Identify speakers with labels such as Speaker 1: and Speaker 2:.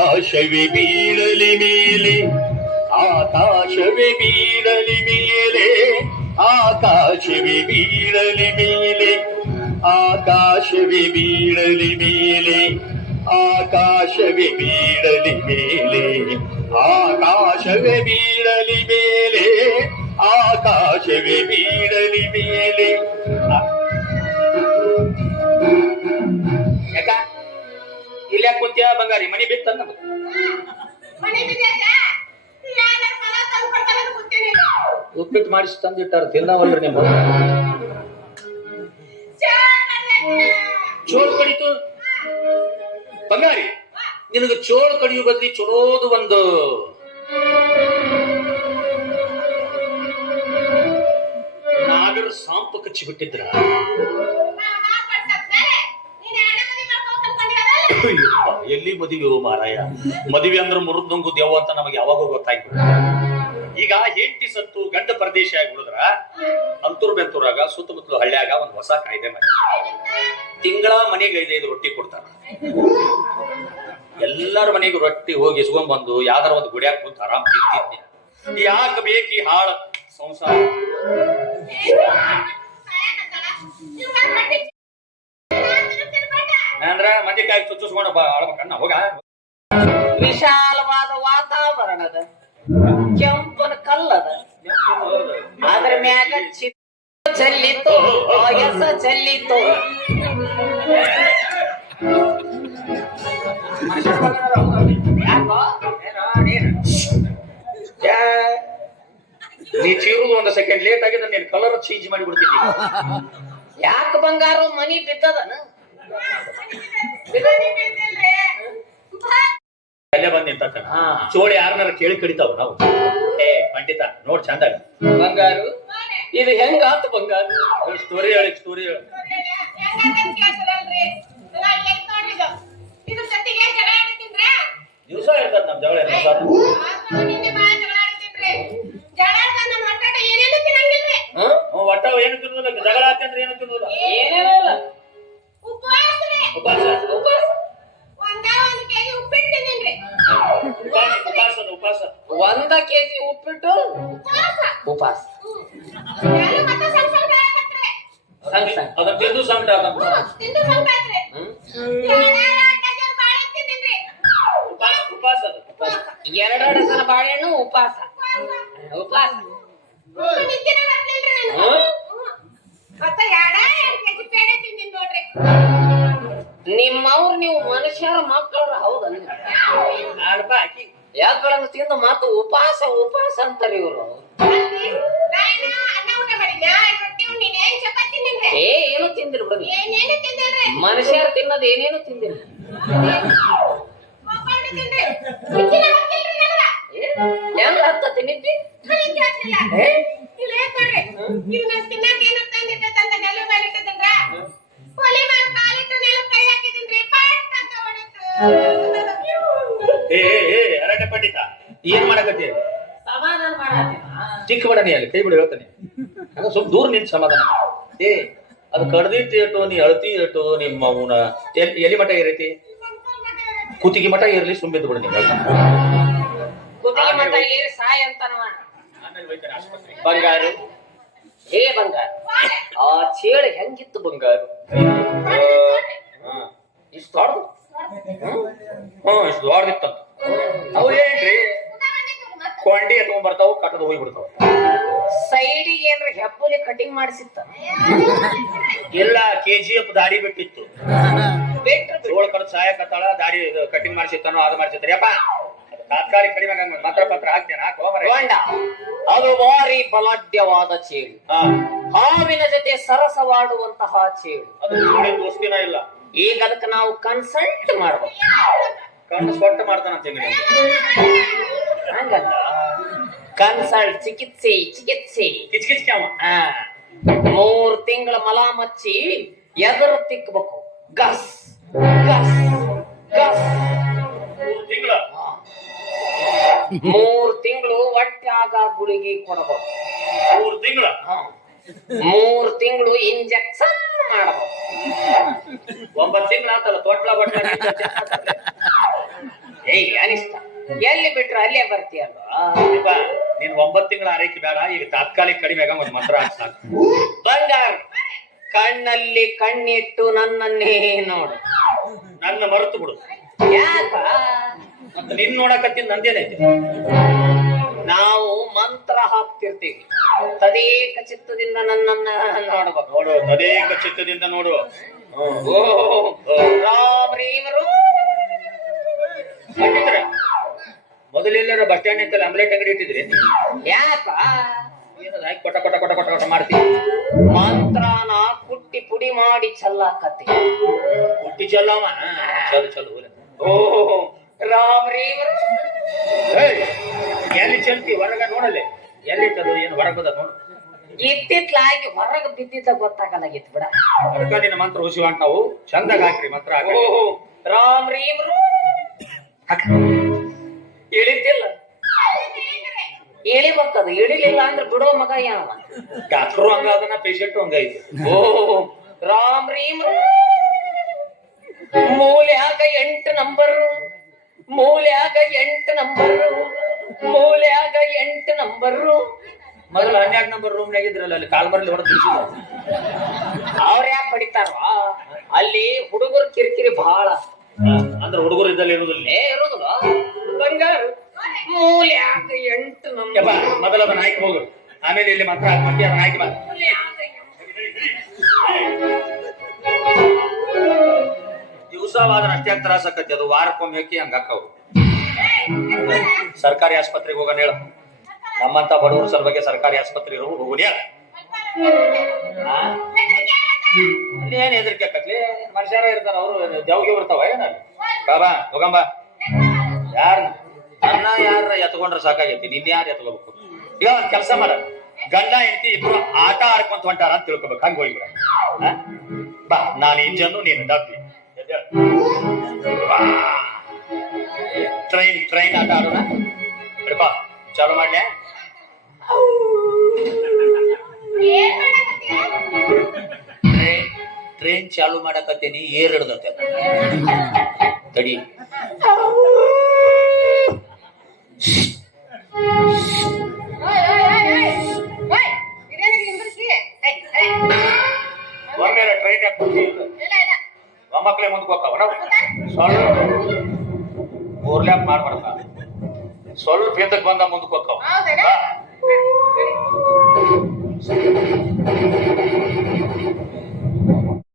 Speaker 1: ಆಕಾಶವೇ ಬೀಳಲಿ ಮೇಲೆ ಆಕಾಶವೇ ಬೀಳಲಿ ಮೇಲೆ ಆಕಾಶವೇ ಬೀಳಲಿ ಮೇಲೆ ಆಕಾಶವೇ ಬೀಳಲಿ ಮೇಲೆ ಆಕಾಶವೇ ಬೀಳಲಿ ಮೇಲೆ ಕುಂತ್ಯ ಬಂಗಾರಿ? ಮನಿ
Speaker 2: ಬಿತ್ತ
Speaker 1: ಉಪ್ಪಿಟ್ಟು ಮಾಡಿಸಿ ತಂದಿಟ್ಟಾರ ತಿನ್ನವಲ್ರಿ ನಿಮ್ಮ ಚೋಳ ಕಡಿತು. ಬಂಗಾರಿ ನಿನಗೆ ಚೋಳು ಕಡಿಯು ಬದ್ಲಿ ಚಲೋದು ಒಂದು. ನಾಗರ ಸಾಂಪ ಕಚ್ಚಿ ಬಿಟ್ಟಿದ್ರ
Speaker 2: ನಾವ್ ಆ ಪಡ್ಸದ್ಮೇಲೆ ನೀನ್ ಎರಡನೇ ಮದ್ವೆ ಮಾಡ್ಕೊಂಡ್
Speaker 1: ಎಲ್ಲಿ ಮದುವೆ ಮಾರಾಯ? ಮದುವೆ ಅಂದ್ರೆ ಮುರುದ್ನುಂಗು ದೇವ ಅಂತ ನಮಗೆ ಯಾವಾಗ ಗೊತ್ತಾಯ್ತು. ಈಗ ಹೆಂಡತಿ ಸತ್ತು ಗಂಡ ಪ್ರದೇಶ ಆಗಿ ಉಳಿದ್ರ ಅಂತೂರ್ ಬೆಂತೂರಾಗ, ಸುತ್ತಮುತ್ತಲು ಹಳ್ಳಿಯಾಗ ಒಂದು ಹೊಸ ಕಾಯ್ದೆ ಮಾಡಿ. ತಿಂಗಳ ಮನೆಗೆ ಐದೈದು ರೊಟ್ಟಿ ಕೊಡ್ತಾರ. ಎಲ್ಲರ ಮನೆಗೆ ರೊಟ್ಟಿ ಹೋಗಿ ಇಸ್ಕೊಂಡ್ ಬಂದು ಯಾವ್ದಾರ ಒಂದು ಗುಡಿಯಾಗ ಕುಂತ ಆರಾಮ್ ತಿಂತಿದ್ದೆ. ಯಾಕ ಬೇಕಿ ಹಾಳ ಸಂಸಾರ
Speaker 2: ಏನು? ಸಾಯಕತ್ತಲ್ಲ? ನೀವ್ ಒಂದ್ ರೊಟ್ಟಿ ನಾನ್ ತಿನ್ಬೇಡ.
Speaker 1: ಅಂದ್ರ ಮಂದಿ ಕಾಯಿ ಚುಚ್ಚಿಸ್ಕೊಂಡು ಬಾ ಅಳ್ಬೇಕನ್ನ ಹೋಗ
Speaker 3: ವಿಶಾಲವಾದ ವಾತಾವರಣದ ಕೆಂಪನ ಕಲ್ಲದ ಅದ್ರ ಮ್ಯಾಗ ಚೆಲ್ಲಿತು ಹೊಗೆಸ ಚೆಲ್ಲಿತು?
Speaker 1: ನೀ ಚೀರುದು ಒಂದು ಸೆಕೆಂಡ್ ಲೇಟ್ ಆಗಿದೆ ನೀನ್ ಕಲರ್ ಚೇಂಜ್ ಮಾಡಿ ಬಿಡ್ತಿದ್ದಿ
Speaker 3: ಯಾಕ ಬಂಗಾರ ಮನಿ ಬಿದ್ದದನ
Speaker 2: ಮನೆ ಬಿದ್ದಿಲ್ರಿ. ಬಾ.
Speaker 1: ಅಲ್ಲೇ ಬಂದ್ ನಿಂತ
Speaker 3: ಹಾ.
Speaker 1: ಚೋಳಿ ಯಾರನ್ನಾರ ಕೇಳಿ ಕಡಿತಾವ ನಾವು. ಏ ಪಂಡಿತ ನೋಡ್ ಚಂದ
Speaker 3: ಬಂಗಾರು.
Speaker 2: ಇದು
Speaker 3: ಇದು ಹೆಂಗಾತು ಬಂಗಾರು?
Speaker 1: ಸ್ಟೋರಿ ಹೇಳಿ ಸ್ಟೋರಿ ಹೇಳಿ. ಹೇಳ್ತದ ನಮ್
Speaker 2: ಕೇಳ್ತೀರಲ್ರಿ? ನಾ
Speaker 3: ಹ್ಮ್?
Speaker 2: ಉಪವಾಸ ಮತ್ತೆ
Speaker 3: ಎರಡ
Speaker 2: ಎರಡೆರಡು ಕೆಜಿ ಪೇಡೆ ತಿಂದಿನ್ ನೋಡ್ರಿ.
Speaker 3: ನಿಮ್ಮವ್ರು ನೀವು ಮನುಷ್ಯರ ಮಕ್ಕಳು ಹೌದಲ್ಲ
Speaker 1: ಆಕಿ
Speaker 3: ಯಾಕಳಂಗ ತಿಂದು ಮಾತು ಉಪವಾಸ ಉಪವಾಸ ಅಂತಾರೆ ಇವರು. ಏ ಏನು
Speaker 2: ತಿಂದಿರು ಬನ್ನಿ.
Speaker 3: ಮನುಷ್ಯರು ತಿನ್ನೋದು ಏನೇನು
Speaker 2: ತಿಂದ್ರಿ.
Speaker 3: ಹೆಂಗ್ ಹತ್ತತಿ ನಿದ್ದಿ
Speaker 2: ನನಗ್ ಜಾಸ್ತಿಲ್ಲ.
Speaker 1: ಪಂಡಿತ ಏನ್ ಮಾಡಕತ್ತಿ?
Speaker 3: ಸಮಾಧಾನ
Speaker 1: ಚಿಕ್ಕ ಬಿಡ ನೀ ಅಲ್ಲಿ ಕೈ ಬಿಡಿ ಹೇಳ್ತಾನೆ. ಸ್ವಲ್ಪ ದೂರ ನಿಂತ ಸಮಾಧಾನ. ಏ ಅದು ಕಡ್ದಿತ್ತು ಏಟು ನೀ ಅಳತಿ ಏಟು ನಿಮ್ಮ ಅವನ ಎಲ್ಲಿ ಮಠ ಇರೈತಿ ಕುತ್ತಿಗೆ ಮಠ ಇರ್ಲಿ ಸುಂಬಿದ್ದು ಬಿಡ ನೀವು
Speaker 3: ಕುತ್ತಿಗೆ ಮಟ್ಟ ಏರಿ ಸಾಯ ಅಂತ
Speaker 1: ಬಂಗಾರು?
Speaker 3: ಏ ಬಂಗಾರ. ಆ ಚೇಳು ಹೆಂಗಿತ್ತು ಬಂಗಾರ? ಇಷ್ಟು ದೊಡ್ಡ
Speaker 1: ಹ್ಮ್ ಇಷ್ಟು ದೊಡ್ಡದಿತ್ತಂತ. ಅವು ಏನ್ರಿ ಕೊಂಡಿ ಎತ್ಕೊಂಡ್ ಕಟ್ಟದ ಕಟ್ಟದ ಹೋಗ್ಬಿಡ್ತಾವ.
Speaker 3: ಸೈಡಿಗೆ ಏನ್ರ ಹೆಬ್ಬುಲಿ ಕಟಿಂಗ್ ಮಾಡಿಸಿತ್ತ?
Speaker 1: ಇಲ್ಲ ಕೆ ಜಿ ಎಫ್ ದಾರಿ ಬಿಟ್ಟಿತ್ತು.
Speaker 3: ಬಿಟ್ರು
Speaker 1: ಚೋಳ ಸಹಾಯ ಕತ್ತಾಳ ದಾಡಿ ಕಟಿಂಗ್ ಮಾಡಿಸಿತ್ತಾನೋ ಅದು ಮಾಡಿಸಿರ್ತಾರೆ ಯಪ್ಪ ತಾತ್ಕಾಲಿಕ ಕಡಿಮೆ ಆಗಂಗ್ ಮಾತ್ರ ಪತ್ರ ಹಾಕ್ತೇನೆ? ಹಾಕೋ ಮರೆ.
Speaker 3: ಗೊಂಡ ಅದು ಭಾರಿ ಬಲಾಢ್ಯವಾದ ಚೇಳು. ಹಾವಿನ ಜೊತೆ ಸರಸವಾಡುವಂತಹ ಚೇಳು.
Speaker 1: ಅದು ದೋಸ್ತಿನ ಇಲ್ಲ.
Speaker 3: ಈಗ ಅದಕ್ಕೆ ನಾವು ಕನ್ಸಲ್ಟ್ ಮಾಡ್ಬೇಕು.
Speaker 1: ಕಣ್ಣು ಕೊಟ್ಟು ಮಾಡ್ತಾನಂತೆ.
Speaker 3: ಹಂಗಲ್ಲ. ಕನ್ಸಲ್ಟ್ ಚಿಕಿತ್ಸೆ ಚಿಕಿತ್ಸೆ.
Speaker 1: ಕಿಚ್ ಕಿಚ್ಕೆ ಅವ.
Speaker 3: ಆ ಮೂರ್ ತಿಂಗಳ ಮಲ ಮಚ್ಚಿ ಎದುರು ತಿಕ್ಕಬೇಕು ಗಸ್ ಗಸ್ ಗಸ್.
Speaker 1: ಮೂರು ತಿಂಗಳ.
Speaker 3: ಮೂರ್ ತಿಂಗಳು ಹೊಟ್ಟ್ಯಾಗ ಗುಳಿಗೆ ಕೊಡಬೇಕು.
Speaker 1: ಮೂರು ತಿಂಗಳ.
Speaker 3: ಮೂರ್ ತಿಂಗಳು ಇಂಜೆಕ್ಷನ್ ಮಾಡಬಹುದು
Speaker 1: ಒಂಬತ್ತು ತಿಂಗಳ ಆತಲ್ಲ ತೊಟ್ಲ ಬಟ್ಟ
Speaker 3: ಏಯ್ ಅನಿಷ್ಟ. ಎಲ್ಲಿ ಬಿಟ್ರು ಅಲ್ಲೇ ಬರ್ತೀಯಲ್ಲ
Speaker 1: ಈಗ ನೀನ್ ಒಂಬತ್ ತಿಂಗಳ ಆರೈಕೆ ಬೇಡ ಈಗ ತಾತ್ಕಾಲಿಕ ಕಡಿಮೆ ಆಗ ಒಂದ್ ಮಂತ್ರ
Speaker 3: ಬಂಗಾರ. ಕಣ್ಣಲ್ಲಿ ಕಣ್ಣಿಟ್ಟು ನನ್ನನ್ನೇ ನೋಡು.
Speaker 1: ನನ್ನ ಮರೆತು ಬಿಡು.
Speaker 3: ಯಾಕ?
Speaker 1: ಮತ್ತೆ ನಿನ್ ನೋಡಕತ್ತಿ ನಂದೇನೈತಿ?
Speaker 3: ನಾವು ಮಂತ್ರ ಹಾಕ್ತಿರ್ತೀವಿ. ತದೇಕ ಚಿತ್ತದಿಂದ ನನ್ನನ್ನ ನೋಡ್ಬೇಕು.
Speaker 1: ನೋಡು ತದೇಕ ಚಿತ್ತದಿಂದ ನೋಡು.
Speaker 3: ಓ ರಾಮ್ ರೀಮರು
Speaker 1: ಪಂಡಿತರ ಮೊದಲೆಲ್ಲರ ಬಸ್ ಸ್ಟ್ಯಾಂಡ್ ಅಂತಲ್ಲಿ ಆಮ್ಲೆಟ್ ಅಂಗಡಿ ಇಟ್ಟಿದ್ರಿ?
Speaker 3: ಯಾಕ
Speaker 1: ಕೊಟ್ಟ ಹಾಕಿ ಕೊಟ್ಟ ಕೊಟ ಕೊಟ ಕೊಟ ಕೊಟ ಮಾಡ್ತೀವಿ
Speaker 3: ಮಂತ್ರನ ಕುಟ್ಟಿ ಪುಡಿ ಮಾಡಿ ಚಲ್ಲಾಕತ್ತಿ.
Speaker 1: ಕುಟ್ಟಿ ಚಲ್ಲವ? ಚಲು ಚಲು ಓಹೋ
Speaker 3: ಓ ರಾಮ್
Speaker 1: ರೀ ಎಲ್ಲಿ ಚಲ್ತಿ? ಹೊರಗ ನೋಡಲೆ. ಎಲ್ಲಿ ಚಲು ಏನು ಹೊರಗದ ನೋಡು.
Speaker 3: ಇತ್ತಿತ್ಲಾಗಿ ಹೊರಗೆ ಬಿದ್ದಿದ್ದ ಗೊತ್ತಾಗಲಾಗಿತ್ತು ಬಿಡ.
Speaker 1: ನಿನ್ನ ಮಂತ್ರ ಹುಸಿ ನಾವು ಚಂದಾಗ ಹಾಕ್ರಿ ಮಂತ್ರ
Speaker 3: ಓಹೋ ರಾಮ್
Speaker 1: ರೀಮ್.
Speaker 3: ಇಳಿತಿಲ್ಲ. ಇಳಿಬೇಕದು ಇಳಿಲಿಲ್ಲ ಅಂದ್ರೆ ಬಿಡೋ ಮಗ ಯಾವ?
Speaker 1: ಡಾಕ್ಟ್ರು ಹಂಗ ಅದನ್ನ ಪೇಷಂಟ್ ಹಂಗ ಐತಿ.
Speaker 3: ಓ ರಾಮ್ ರೀಮ್ ಹಾಕ ಎಂಟು ನಂಬರ್. ಮೂಲ್ಯಾಗ ಎಂಟು ನಂಬರ್ ಮೂಲ್ಯಾಗ ಎಂಟು ನಂಬರ್
Speaker 1: ಮೊದಲು ಹನ್ನೆರಡು ನಂಬರ್ ರೂಮ್ ಇದ್ರಲ್ಲ ಅಲ್ಲಿ ಕಾಲ್ಮರ್ಲಿ ಹೊಡೆದು
Speaker 3: ಅವ್ರ ಯಾಕೆ ಪಡಿತಾರ? ಅಲ್ಲಿ ಹುಡುಗರು ಕಿರಿಕಿರಿ ಬಹಳ
Speaker 1: ಅಂದ್ರೆ ಹುಡುಗರು ಇದ್ದಲ್ಲಿ ಇರುದಿಲ್ಲ.
Speaker 3: ಇರೋದಿಲ್ಲ. ಬಂಗಾರ. ಮೂಲ್ಯಾಗ ಎಂಟು ನಂಬರ್
Speaker 1: ಮೊದಲ ಅದನ್ನ ಹಾಕಿ ಹೋಗು. ಆಮೇಲೆ ಇಲ್ಲಿ ಮಾತ್ರ ಹಾಕಿ ಅದನ್ನ ಹಾಕಿ ಬಾ ದಿವಸವಾದ್ರ ಅಷ್ಟೇ ತ್ರಾಸ ಆಕತಿ ಅದು. ವಾರಕ್ಕೊಮ್ಮೆ ಹಾಕಿ ಹಂಗ ಹಾಕವು ಸರ್ಕಾರಿ ಆಸ್ಪತ್ರೆಗೆ ಹೋಗೋಣ ಹೇಳ. ನಮ್ಮಂತ ಬಡವರ ಸಲುವಾಗಿ ಸರ್ಕಾರಿ ಆಸ್ಪತ್ರೆ ಇರೋ ಹೋಗೋಣ ಏನ್ ಹೆದರಿಕೆ ಆಕತ್ಲಿ ಮನುಷ್ಯರ ಇರ್ತಾರ, ಅವರು ದೇವ್ಗೆ ಬರ್ತಾವ ಏನಲ್ಲಿ ಬಾಬಾ ಹೋಗಂಬ ಯಾರ ಅನ್ನ ಯಾರ ಎತ್ಕೊಂಡ್ರ ಸಾಕಾಗೈತಿ ನಿನ್ ಯಾರು ಎತ್ಕೋಬೇಕು? ಈಗ ಒಂದ್ ಕೆಲಸ ಮಾಡ. ಗಂಡ, ಹೆಂಡತಿ ಇಬ್ರು ಆಟ ಆಡ್ಕೊಂತ ಹೊಂಟಾರ ಅಂತ ತಿಳ್ಕೊಬೇಕು. ಹಂಗ ಹೋಗ್ಬಿಡ? ಬಾ, ನಾನು ಇಂಜನ್ನು ನೀನು ಡಬ್ಬಿ ಟ್ರೈನ್ ಟ್ರೈನ್ ಆಟ ಆಡೋಣ ಬಿಡಪ್ಪ ಚಾಲು ಮಾಡ್ಲೆ? ಟ್ರೈನ್ ಟ್ರೈನ್ ಚಾಲು ಮಾಡಕತ್ತೇನಿ ಏರ್ ಹಿಡ್ದತ್ತೆ ತಡಿ. ಒಮ್ಮೆ ಟ್ರೈನ್
Speaker 2: ಇಲ್ಲ, ಇಲ್ಲ.
Speaker 1: ಮೊಮ್ಮಕ್ಳೇ ಮುಂದಕ್ಕೆ ಹೋಗ್ತಾವ ಸ್ವಲ್ಪ ಓವರ್ಲ್ಯಾಪ್ ಮಾಡ್ಬಾರ್ದ ಸ್ವಲ್ಪ ಹಿಂದಕ್ಕೆ ಬಂದ ಮುಂದಕ್ಕೆ ಹೋಗ್ತಾವ
Speaker 2: ಹೌದೇನ?
Speaker 1: ಬಾ.
Speaker 2: ನಡಿ.